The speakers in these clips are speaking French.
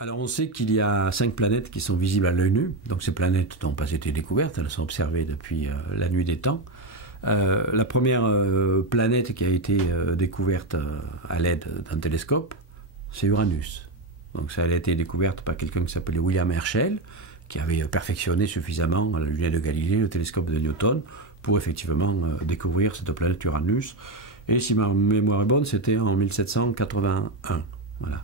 Alors on sait qu'il y a 5 planètes qui sont visibles à l'œil nu, donc ces planètes n'ont pas été découvertes, elles sont observées depuis la nuit des temps. La première planète qui a été découverte à l'aide d'un télescope, c'est Uranus. Donc ça a été découverte par quelqu'un qui s'appelait William Herschel, qui avait perfectionné suffisamment la lunette de Galilée, le télescope de Newton, pour effectivement découvrir cette planète Uranus. Et si ma mémoire est bonne, c'était en 1781. Voilà.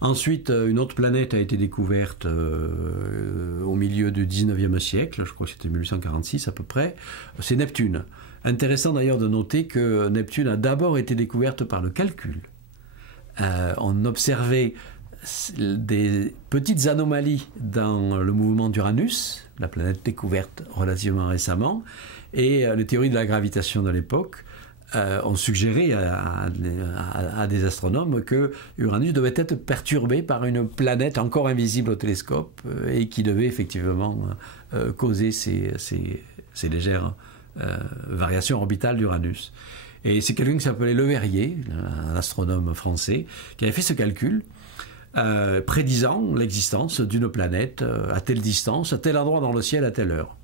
Ensuite, une autre planète a été découverte au milieu du 19e siècle, je crois que c'était 1846 à peu près, c'est Neptune. Intéressant d'ailleurs de noter que Neptune a d'abord été découverte par le calcul. On observait des petites anomalies dans le mouvement d'Uranus, la planète découverte relativement récemment, et les théories de la gravitation de l'époque ont suggéré à des astronomes que Uranus devait être perturbé par une planète encore invisible au télescope et qui devait effectivement causer ces légères variations orbitales d'Uranus. Et c'est quelqu'un qui s'appelait Le Verrier, un astronome français, qui avait fait ce calcul prédisant l'existence d'une planète à telle distance, à tel endroit dans le ciel, à telle heure.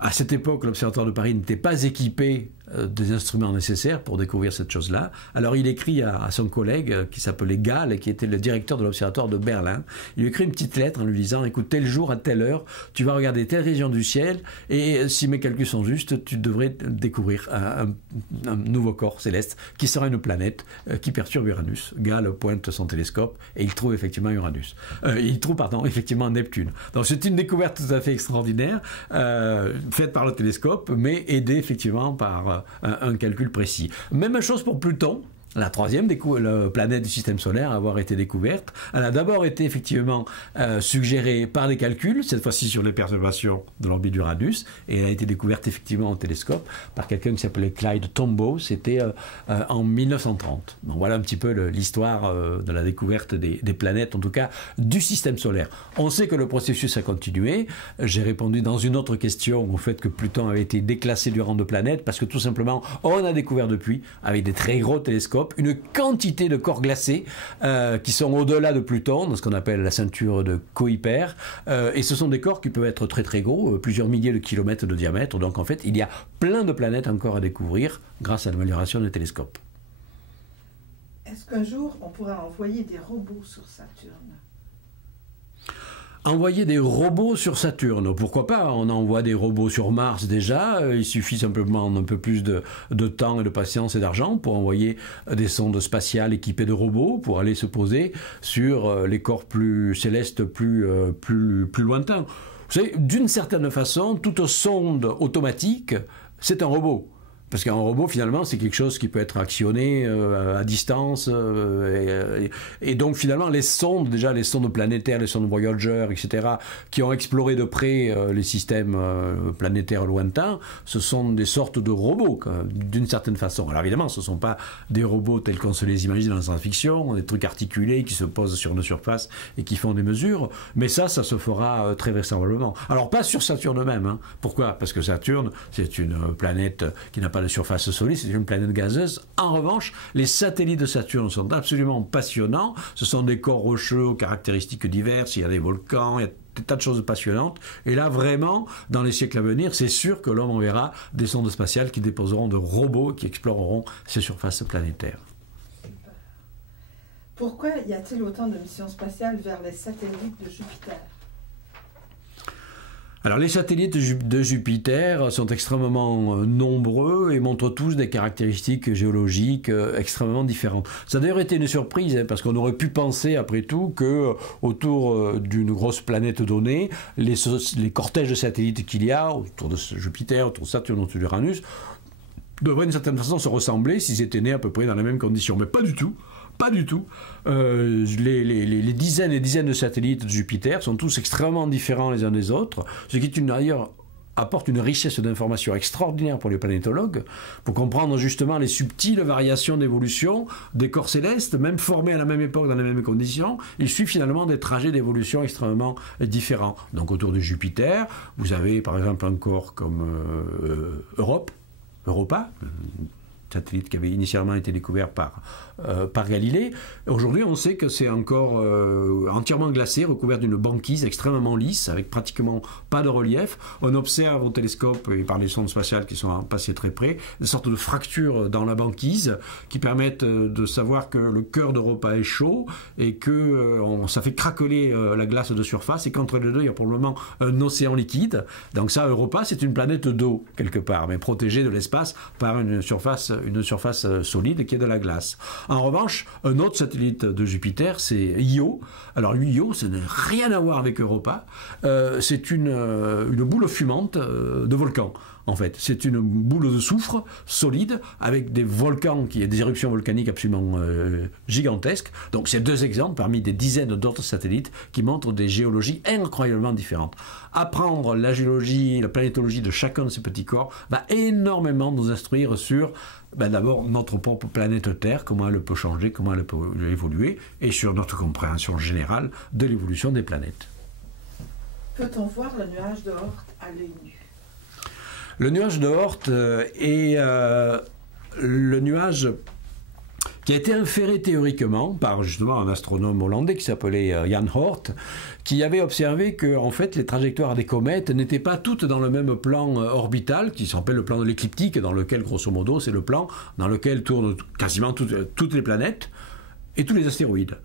À cette époque, l'Observatoire de Paris n'était pas équipé des instruments nécessaires pour découvrir cette chose-là. Alors il écrit à son collègue qui s'appelait Gall et qui était le directeur de l'Observatoire de Berlin. Il lui écrit une petite lettre en lui disant « Écoute, tel jour, à telle heure, tu vas regarder telle région du ciel et si mes calculs sont justes, tu devrais découvrir un nouveau corps céleste qui sera une planète qui perturbe Uranus. » Gall pointe son télescope et il trouve effectivement Uranus. Il trouve, effectivement Neptune. Donc c'est une découverte tout à fait extraordinaire, faite par le télescope, mais aidée effectivement par un calcul précis. Même chose pour Pluton, la troisième planète du système solaire à avoir été découverte. Elle a d'abord été effectivement suggérée par des calculs, cette fois-ci sur les perturbations de l'orbite d'Uranus, et elle a été découverte effectivement au télescope par quelqu'un qui s'appelait Clyde Tombaugh, c'était en 1930. Donc voilà un petit peu l'histoire de la découverte des planètes, en tout cas du système solaire. On sait que le processus a continué. J'ai répondu dans une autre question au fait que Pluton avait été déclassé du rang de planète, parce que tout simplement, on a découvert depuis, avec des très gros télescopes, une quantité de corps glacés qui sont au-delà de Pluton, dans ce qu'on appelle la ceinture de Kuiper, et ce sont des corps qui peuvent être très très gros, plusieurs milliers de kilomètres de diamètre, donc en fait il y a plein de planètes encore à découvrir grâce à l'amélioration des télescopes. Est-ce qu'un jour on pourra envoyer des robots sur Saturne ? Envoyer des robots sur Saturne, pourquoi pas? On envoie des robots sur Mars déjà, il suffit simplement un peu plus de temps et de patience et d'argent pour envoyer des sondes spatiales équipées de robots pour aller se poser sur les corps plus célestes, plus lointains. Vous savez, d'une certaine façon, toute sonde automatique, c'est un robot. Parce qu'un robot, finalement, c'est quelque chose qui peut être actionné à distance. Et donc, finalement, les sondes planétaires, les sondes Voyager, etc., qui ont exploré de près les systèmes planétaires lointains, ce sont des sortes de robots, d'une certaine façon. Alors, évidemment, ce ne sont pas des robots tels qu'on se les imagine dans la science-fiction, des trucs articulés qui se posent sur une surface et qui font des mesures. Mais ça se fera très vraisemblablement. Alors, pas sur Saturne même. Hein. Pourquoi? Parce que Saturne, c'est une planète qui n'a pas de surface solide, c'est une planète gazeuse. En revanche, les satellites de Saturne sont absolument passionnants. Ce sont des corps rocheux aux caractéristiques diverses, il y a des volcans, il y a des tas de choses passionnantes. Et là, vraiment, dans les siècles à venir, c'est sûr que l'homme enverra des sondes spatiales qui déposeront de robots qui exploreront ces surfaces planétaires. Pourquoi y a-t-il autant de missions spatiales vers les satellites de Jupiter ? Alors les satellites de Jupiter sont extrêmement nombreux et montrent tous des caractéristiques géologiques extrêmement différentes. Ça a d'ailleurs été une surprise, parce qu'on aurait pu penser après tout que autour d'une grosse planète donnée, les cortèges de satellites qu'il y a autour de Jupiter, autour de Saturne, autour d'Uranus, devraient d'une certaine façon se ressembler s'ils étaient nés à peu près dans les mêmes conditions. Mais pas du tout. Pas du tout. Les dizaines et dizaines de satellites de Jupiter sont tous extrêmement différents les uns des autres, ce qui d'ailleurs apporte une richesse d'informations extraordinaire pour les planétologues, pour comprendre justement les subtiles variations d'évolution des corps célestes, même formés à la même époque dans les mêmes conditions. Il suit finalement des trajets d'évolution extrêmement différents. Donc autour de Jupiter, vous avez par exemple un corps comme Europa, satellite qui avait initialement été découvert par Galilée. Aujourd'hui, on sait que c'est encore entièrement glacé, recouvert d'une banquise extrêmement lisse, avec pratiquement pas de relief. On observe au télescope et par les sondes spatiales qui sont passées très près, des sortes de fractures dans la banquise qui permettent de savoir que le cœur d'Europa est chaud et que ça fait craqueler la glace de surface et qu'entre les deux, il y a probablement un océan liquide. Donc ça, Europa, c'est une planète d'eau, quelque part, mais protégée de l'espace par une surface solide qui est de la glace. En revanche, un autre satellite de Jupiter, c'est Io. Alors lui, Io, ça n'a rien à voir avec Europa. C'est une boule fumante de volcan. En fait, c'est une boule de soufre solide avec des volcans, des éruptions volcaniques absolument gigantesques. Donc, c'est 2 exemples parmi des dizaines d'autres satellites qui montrent des géologies incroyablement différentes. Apprendre la géologie, la planétologie de chacun de ces petits corps va énormément nous instruire sur d'abord notre propre planète Terre, comment elle peut changer, comment elle peut évoluer, et sur notre compréhension générale de l'évolution des planètes. Peut-on voir le nuage de Oort à l'œil nu? Le nuage de Oort est le nuage qui a été inféré théoriquement par justement un astronome hollandais qui s'appelait Jan Oort, qui avait observé que en fait les trajectoires des comètes n'étaient pas toutes dans le même plan orbital, qui s'appelle le plan de l'écliptique, dans lequel grosso modo c'est le plan dans lequel tournent quasiment toutes les planètes et tous les astéroïdes.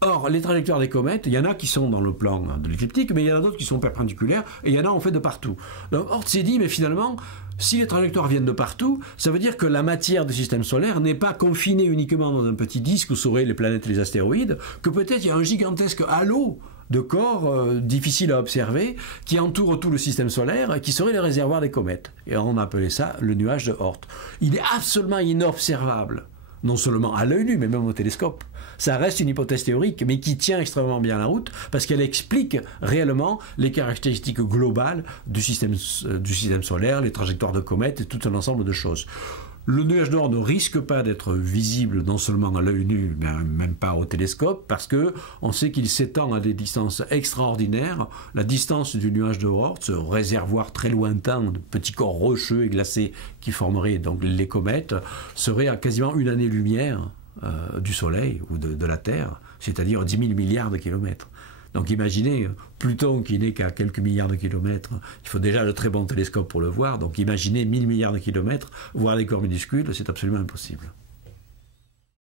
Or, les trajectoires des comètes, il y en a qui sont dans le plan de l'écliptique, mais il y en a d'autres qui sont perpendiculaires, et il y en a en fait de partout. Donc Oort s'est dit, mais finalement, si les trajectoires viennent de partout, ça veut dire que la matière du système solaire n'est pas confinée uniquement dans un petit disque où seraient les planètes et les astéroïdes, que peut-être il y a un gigantesque halo de corps difficiles à observer qui entourent tout le système solaire et qui seraient les réservoirs des comètes. Et on a appelé ça le nuage de Oort. Il est absolument inobservable, non seulement à l'œil nu, mais même au télescope. Ça reste une hypothèse théorique, mais qui tient extrêmement bien la route, parce qu'elle explique réellement les caractéristiques globales du système solaire, les trajectoires de comètes et tout un ensemble de choses. Le nuage d'Oort ne risque pas d'être visible non seulement à l'œil nu, mais même pas au télescope, parce que on sait qu'il s'étend à des distances extraordinaires. La distance du nuage de Oort, ce réservoir très lointain de petits corps rocheux et glacés qui formeraient donc les comètes, serait à quasiment une année-lumière du Soleil ou de la Terre, c'est-à-dire 10 000 milliards de kilomètres. Donc imaginez, Pluton qui n'est qu'à quelques milliards de kilomètres, il faut déjà de très bons télescopes pour le voir, donc imaginez 1000 milliards de kilomètres, voir des corps minuscules, c'est absolument impossible.